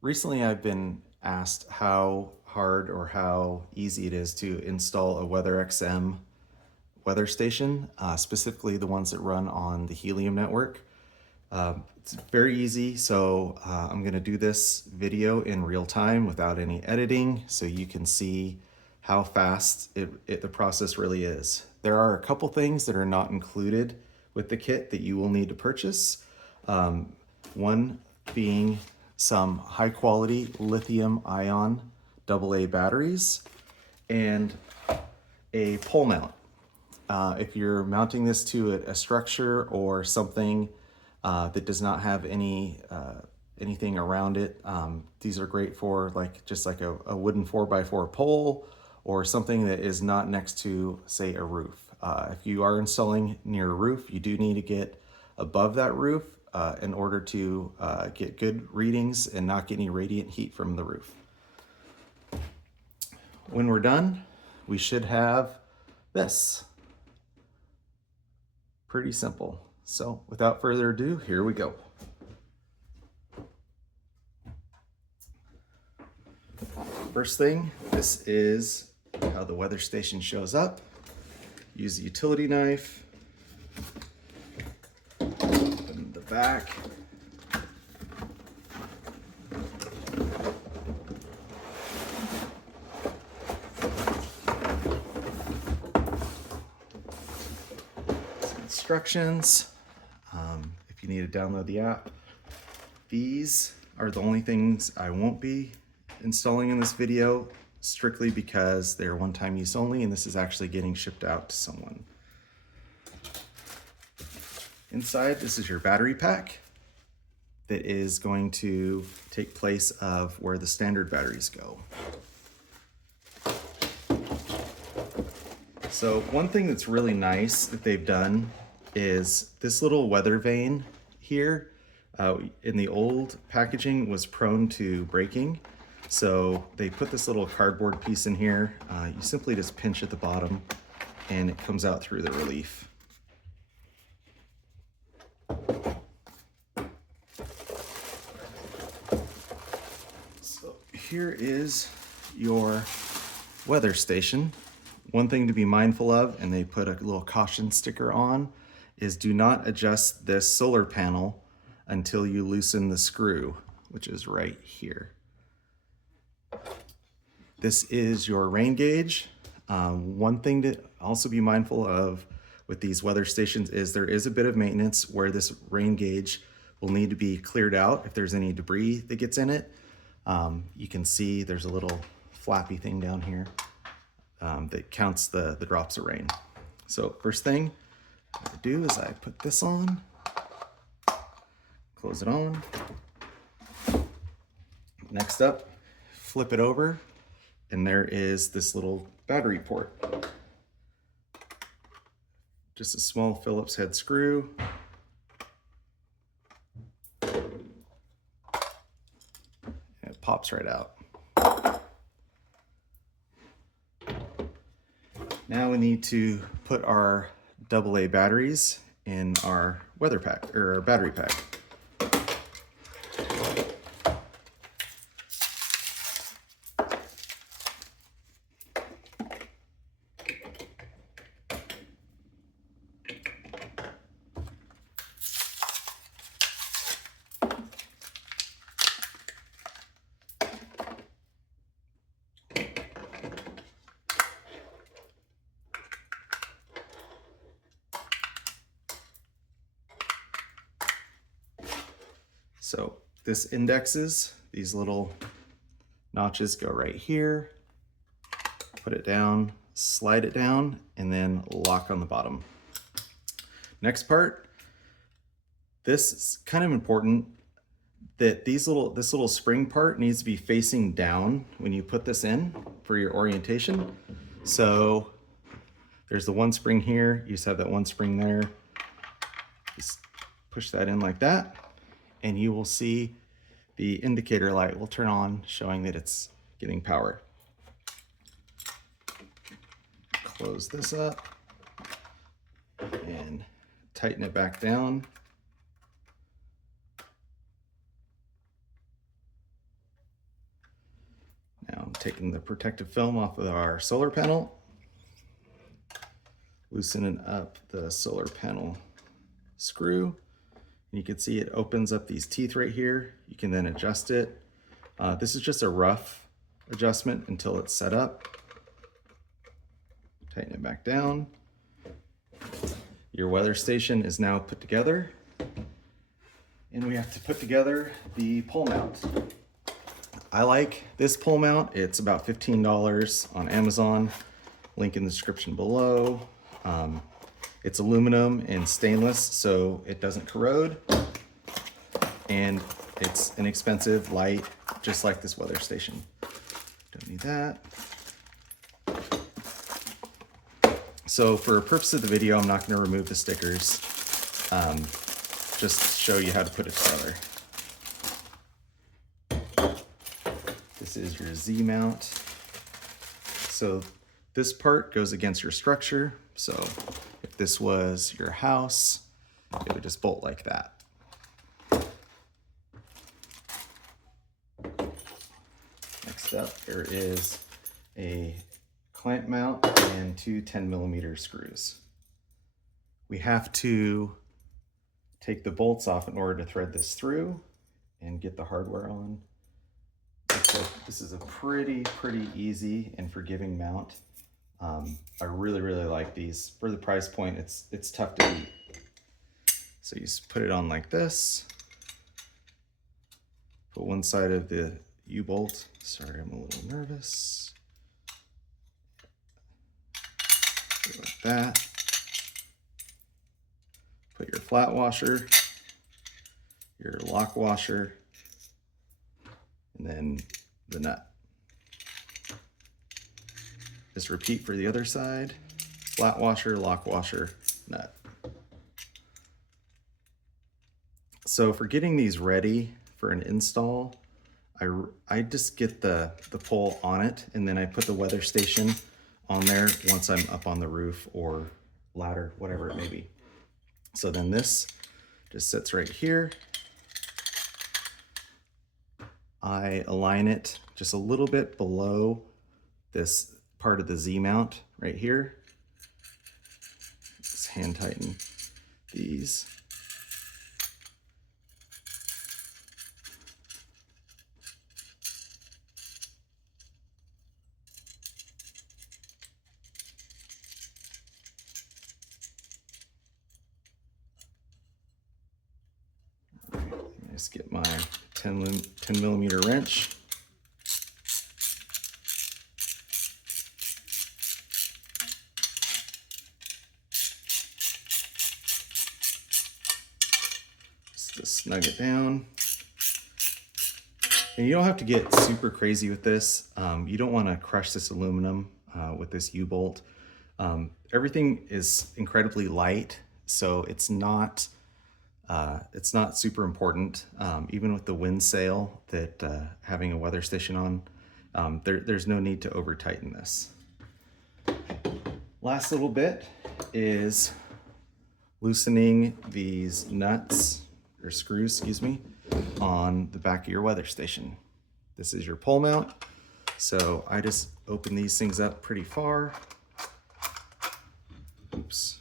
Recently, I've been asked how hard or how easy it is to install a WeatherXM weather station, specifically the ones that run on the Helium network. It's very easy, so I'm going to do this video in real time without any editing so you can see how fast the process really is. There are a couple things that are not included with the kit that you will need to purchase. One being some high quality lithium ion AA batteries and a pole mount. If you're mounting this to a structure or something that does not have anything around it, these are great for just like a wooden 4x4 pole or something that is not next to, say, a roof. If you are installing near a roof, you do need to get above that roof in order to get good readings and not get any radiant heat from the roof. When we're done, we should have this. Pretty simple. So without further ado, here we go. First thing, this is how the weather station shows up. Use a utility knife, open the back. Some instructions, if you need to download the app. These are the only things I won't be installing in this video, strictly because they're one-time use only, and this is actually getting shipped out to someone. Inside, this is your battery pack that is going to take place of where the standard batteries go. So one thing that's really nice that they've done is this little weather vane here in the old packaging was prone to breaking. So they put this little cardboard piece in here. You simply just pinch at the bottom and it comes out through the relief. So here is your weather station. One thing to be mindful of, and they put a little caution sticker on, is do not adjust this solar panel until you loosen the screw, which is right here. This is your rain gauge. One thing to also be mindful of with these weather stations is there is a bit of maintenance where this rain gauge will need to be cleared out if there's any debris that gets in it. You can see there's a little flappy thing down here that counts the drops of rain. So first thing I do is I put this on, close it on. Next up, flip it over, and there is this little battery port. Just a small Phillips head screw. And it pops right out. Now we need to put our AA batteries in our weather pack, or our battery pack. So this indexes, these little notches go right here, put it down, slide it down, and then lock on the bottom. Next part, this is kind of important that this little spring part needs to be facing down when you put this in for your orientation. So there's the one spring here, you just have that one spring there. Just push that in like that, and you will see the indicator light will turn on, showing that it's getting power. Close this up and tighten it back down. taking the protective film off of our solar panel, loosening up the solar panel screw. You can see it opens up these teeth right here. You can then adjust it. This is just a rough adjustment until it's set up. Tighten it back down. Your weather station is now put together. And we have to put together the pole mount. I like this pole mount. It's about $15 on Amazon. Link in the description below. It's aluminum and stainless, so it doesn't corrode. And it's inexpensive, light, just like this weather station. Don't need that. So for purpose of the video, I'm not going to remove the stickers. Just show you how to put it together. This is your Z mount. So this part goes against your structure. So if this was your house, it would just bolt like that. Next up, there is a clamp mount and two 10mm screws. We have to take the bolts off in order to thread this through and get the hardware on. So this is a pretty easy and forgiving mount. I really like these. For the price point, it's tough to beat. So you just put it on like this. Put one side of the U-bolt. Sorry, I'm a little nervous. Like that. Put your flat washer, your lock washer, and then the nut. Just repeat for the other side. Flat washer, lock washer, nut. So for getting these ready for an install, I just get the pole on it, and then I put the weather station on there once I'm up on the roof or ladder, whatever it may be. So then this just sits right here. I align it just a little bit below this part of the Z mount right here. Just hand tighten these. Just get my 10mm wrench. Just to snug it down. And you don't have to get super crazy with this. You don't want to crush this aluminum with this U-bolt. Everything is incredibly light, so it's not super important. Even with the wind sail that having a weather station on, there's no need to over tighten this. Last little bit is loosening these nuts, or screws, excuse me, on the back of your weather station. This is your pole mount. So I just open these things up pretty far. Oops.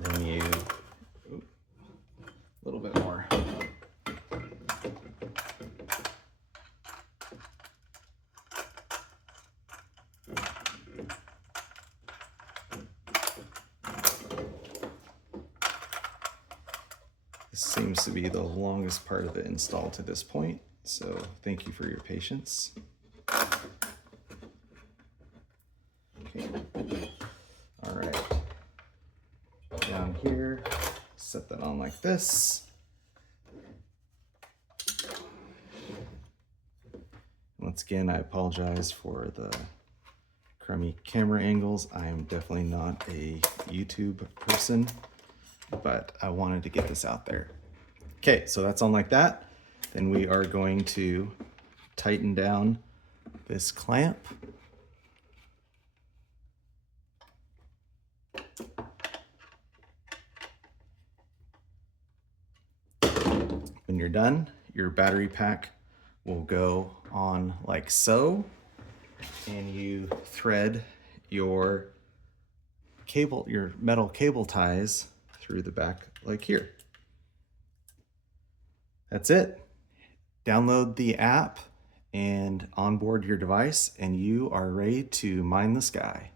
Then you, a little bit more. This seems to be the longest part of the install to this point, so thank you for your patience. Okay. All right. Down here, set that on like this. Once again, I apologize for the crummy camera angles. I am definitely not a YouTube person, but I wanted to get this out there. Okay, so that's on like that. Then we are going to tighten down this clamp. When you're done, your battery pack will go on like so, and you thread your metal cable ties through the back like here. That's it. Download the app and onboard your device, and you are ready to mine the sky.